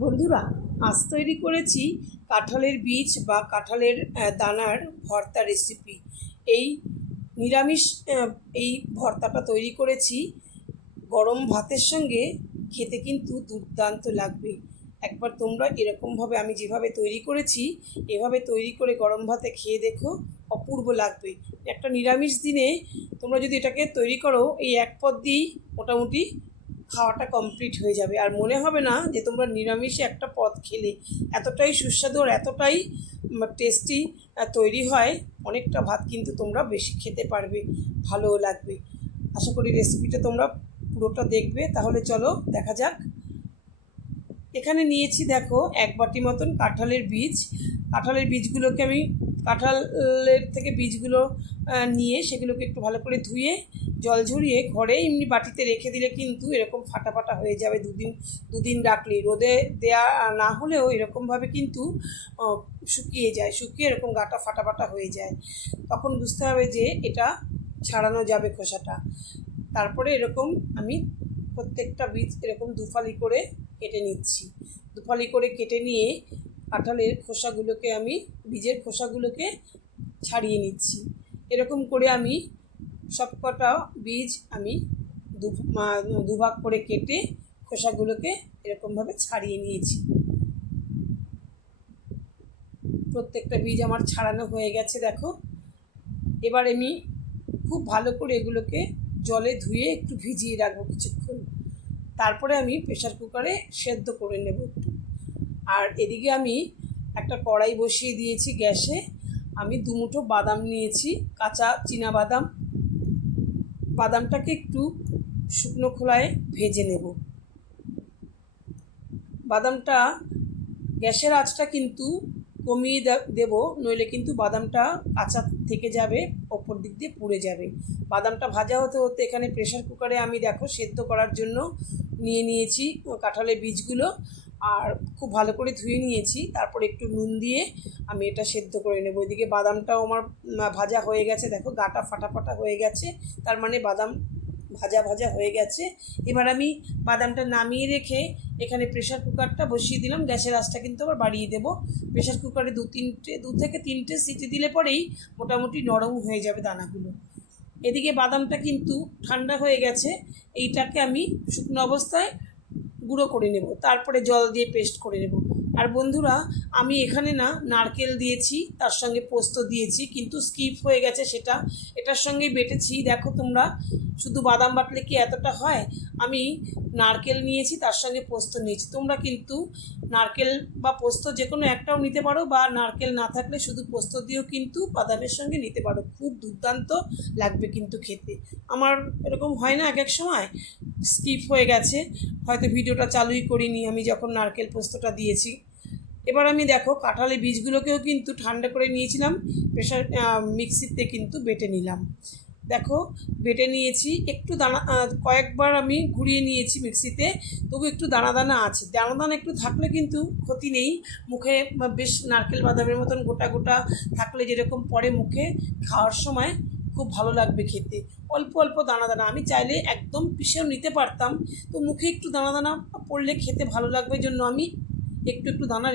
বন্ধুরা, আজ তৈরি করেছি কাঁঠালের বীজ বা কাঁঠালের দানার ভর্তা রেসিপি। এই নিরামিষ এই ভর্তাটা তৈরি করেছি গরম ভাতের সঙ্গে, খেতে কিন্তু দুর্দান্ত লাগবে। একবার তোমরা এরকমভাবে আমি যেভাবে তৈরি করেছি এভাবে তৈরি করে গরম ভাতে খেয়ে দেখো, অপূর্ব লাগবে। একটা নিরামিষ দিনে তোমরা যদি এটাকে তৈরি করো, এই এক পদ দিয়েই মোটামুটি খাওয়াটা কমপ্লিট হয়ে যাবে, আর মনে হবে না যে তোমরা নিরামিষে একটা পদ খেলে। এতটাই সুস্বাদু আর এতটাই টেস্টি তৈরি হয়, অনেকটা ভাত কিন্তু তোমরা বেশি খেতে পারবে, ভালোও লাগবে। আশা করি রেসিপিটা তোমরা পুরোটা দেখবে। তাহলে চলো দেখা যাক। এখানে নিয়েছি দেখো 1 বাটি মতন কাঁঠালের বীজ। কাঁঠালের বীজগুলোকে আমি কাঁঠালের থেকে বীজগুলো নিয়ে সেগুলোকে একটু ভালো করে ধুয়ে জল ঝরিয়ে ঘরে এমনি বাটিতে রেখে দিলে কিন্তু এরকম ফাটা ফাটা হয়ে যাবে। দুদিন রাখলেই, রোদে দেয়া না হলেও এরকমভাবে কিন্তু শুকিয়ে যায়, শুকিয়ে এরকম গাটা ফাটা ফাটা হয়ে যায়। তখন বুঝতে হবে যে এটা ছাড়ানো যাবে খোসাটা। তারপরে এরকম আমি প্রত্যেকটা বীজ এরকম দুফালি করে কেটে নিচ্ছি। দুফালি করে কেটে নিয়ে কাঁঠালের খোসাগুলোকে আমি বীজের খোসাগুলোকে ছাড়িয়ে নিচ্ছি। এরকম করে আমি সবকটা বীজ আমি দুভাগ করে কেটে খোসাগুলোকে এরকমভাবে ছাড়িয়ে নিয়েছি। প্রত্যেকটা বীজ আমার ছাড়ানো হয়ে গেছে দেখো। এবার আমি খুব ভালো করে এগুলোকে জলে ধুয়ে একটু ভিজিয়ে রাখবো কিছুক্ষণ। তারপরে আমি প্রেশার কুকারে সেদ্ধ করে নেব একটু। আর এদিকে আমি একটা কড়াই বসিয়ে দিয়েছি গ্যাসে। আমি 2 মুঠো বাদাম নিয়েছি, কাঁচা চীনা বাদাম। বাদামটাকে একটু শুকনো খোলায় ভেজে নেব। বাদামটা গ্যাসের আঁচটা কিন্তু কমিয়ে দেব, নইলে কিন্তু বাদামটা কাঁচা থেকে যাবে, ওপর দিক দিয়ে পুড়ে যাবে। বাদামটা ভাজা হতে হতে এখানে প্রেশার কুকারে আমি দেখো সেদ্ধ করার জন্য নিয়েছি কাঁঠালের বীজগুলো, আর খুব ভালো করে ধুয়ে নিয়েছি। তারপর একটু নুন দিয়ে আমি এটা সেদ্ধ করে নেব। ওইদিকে বাদামটাও আমার ভাজা হয়ে গেছে দেখো, গাটা ফাটা ফাটা হয়ে গেছে, তার মানে বাদাম ভাজা ভাজা হয়ে গেছে। এবার আমি বাদামটা নামিয়ে রেখে এখানে প্রেশার কুকারটা বসিয়ে দিলাম। গ্যাসের আঁচটা কিন্তু আবার বাড়িয়ে দেবো। প্রেশার কুকারে 2 থেকে 3টে সিটি দিলে পরেই মোটামুটি নরম হয়ে যাবে দানাগুলো। এদিকে বাদামটা কিন্তু ঠান্ডা হয়ে গেছে, এইটাকে আমি শুকনো অবস্থায় গুঁড়ো করে নেব, তারপরে জল দিয়ে পেস্ট করে নেব। আর বন্ধুরা, আমি এখানে নারকেল দিয়েছি, তার সঙ্গে পোস্ত দিয়েছি, কিন্তু স্কিপ হয়ে গেছে সেটা। এটার সঙ্গেই বেটেছি দেখো তোমরা। শুধু বাদাম বাটলে কি এতটা হয়? আমি নারকেল নিয়েছি, তার সঙ্গে পোস্ত নিয়েছি। তোমরা কিন্তু নারকেল বা পোস্ত যে কোনো একটাও নিতে পারো, বা নারকেল না থাকলে শুধু পোস্ত দিয়েও কিন্তু বাদামের সঙ্গে নিতে পারো। খুব দুর্দান্ত লাগবে কিন্তু খেতে। আমার এরকম হয় না এক এক সময় স্কিপ হয়ে গেছে, হয়তো ভিডিওটা চালুই করিনি আমি যখন নারকেল পোস্তটা দিয়েছি। এবার আমি দেখো কাঁঠালের বীজগুলোকেও কিন্তু ঠান্ডা করে নিয়েছিলাম, প্রেশার মিক্সিতে কিন্তু বেটে নিলাম। দেখো বেটে নিয়েছি, একটু দানা কয়েকবার আমি ঘুরিয়ে নিয়েছি মিক্সিতে, তবু একটু দানা দানা আছে। দানা দানা একটু থাকলে কিন্তু ক্ষতি নেই, মুখে বেশ নারকেল বাদামের মতন গোটা গোটা থাকলে যেরকম পরে মুখে খাওয়ার সময় খুব ভালো লাগবে খেতে। অল্প অল্প দানা দানা, আমি চাইলে একদম পিষেও নিতে পারতাম, তো মুখে একটু দানা দানা পড়লে খেতে ভালো লাগবে জন্য আমি একটু একটু দানা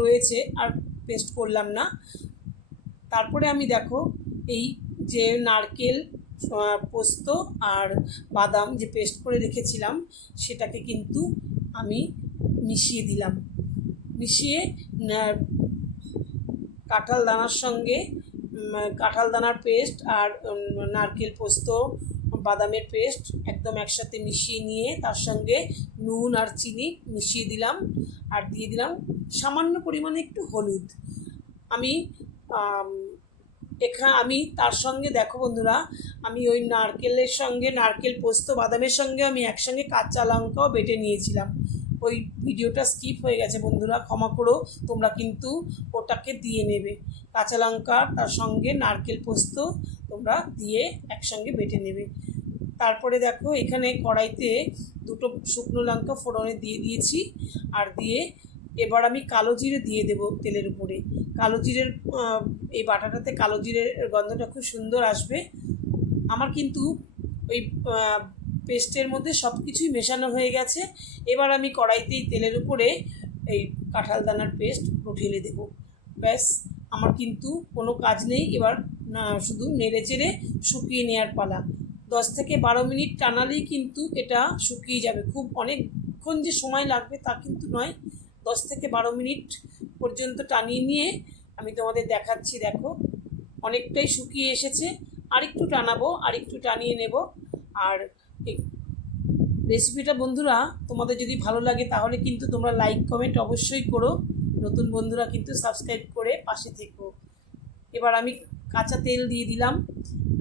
রয়েছে, আর পেস্ট করলাম না। তারপরে আমি দেখো এই যে নারকেল, পোস্ত আর বাদাম যে পেস্ট করে রেখেছিলাম সেটাকে কিন্তু আমি মিশিয়ে দিলাম। মিশিয়ে কাঁঠাল দানার সঙ্গে কাঁঠাল দানার পেস্ট আর নারকেল পোস্ত বাদামের পেস্ট একদম একসাথে মিশিয়ে নিয়ে তার সঙ্গে নুন আর চিনি মিশিয়ে দিলাম, আর দিয়ে দিলাম সামান্য পরিমাণে একটু হলুদ। আমি তার সঙ্গে দেখো বন্ধুরা, আমি ওই নারকেলের সঙ্গে নারকেল পোস্ত বাদামের সঙ্গে আমি একসঙ্গে কাঁচা লঙ্কাও বেটে নিয়েছিলাম। ওই ভিডিওটা স্কিপ হয়ে গেছে বন্ধুরা, ক্ষমা করো। তোমরা কিন্তু ওটাকে দিয়ে নেবে, কাঁচা লঙ্কা তার সঙ্গে নারকেল পোস্ত তোমরা দিয়ে একসঙ্গে বেটে নেবে। তারপরে দেখো এখানে কড়াইতে 2টো শুকনো লঙ্কা ফোড়নে দিয়ে দিয়েছি, আর দিয়ে এবার আমি কালো জিরে দিয়ে দেবো তেলের উপরে। কালো জিরের এই বাটাটাতে কালো জিরের গন্ধটা খুব সুন্দর আসবে। আমার কিন্তু ওই পেস্টের মধ্যে সব কিছুই মেশানো হয়ে গেছে। এবার আমি কড়াইতেই তেলের উপরে এই কাঁঠাল দানার পেস্ট ঢেলে দেবো। ব্যাস, আমার কিন্তু কোনো কাজ নেই। এবার না, শুধু নেড়ে চেড়ে শুকিয়ে নেওয়ার পালা। 10 থেকে 12 মিনিট টানালেই কিন্তু এটা শুকিয়ে যাবে। খুব অনেকক্ষণ যে সময় লাগবে তা কিন্তু নয়, 10 থেকে 12 মিনিট পর্যন্ত টানিয়ে নিয়ে আমি তোমাদের দেখাচ্ছি। দেখো, অনেকটাই শুকিয়ে এসেছে। আরেকটু টানাবো, আরেকটু টানিয়ে নেব। আর এই রেসিপিটা বন্ধুরা তোমাদের যদি ভালো লাগে তাহলে কিন্তু তোমরা লাইক কমেন্ট অবশ্যই করো। নতুন বন্ধুরা কিন্তু সাবস্ক্রাইব করে পাশে থেকো। এবার আমি কাঁচা তেল দিয়ে দিলাম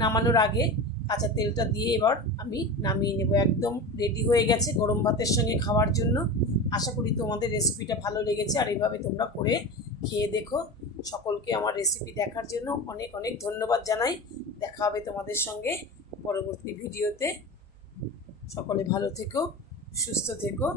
নামানোর আগে। কাঁচা তেলটা দিয়ে এবার আমি নামিয়ে নেব। একদম রেডি হয়ে গেছে গরম ভাতের সঙ্গে খাওয়ার জন্য। আশা করি তোমাদের রেসিপিটা ভালো লেগেছে, আর এইভাবে তোমরা করে খেয়ে দেখো। সকলকে আমার রেসিপি দেখার জন্য অনেক অনেক ধন্যবাদ জানাই। দেখা হবে তোমাদের সঙ্গে পরবর্তী ভিডিওতে। সকলে ভালো থেকো, সুস্থ থেকো।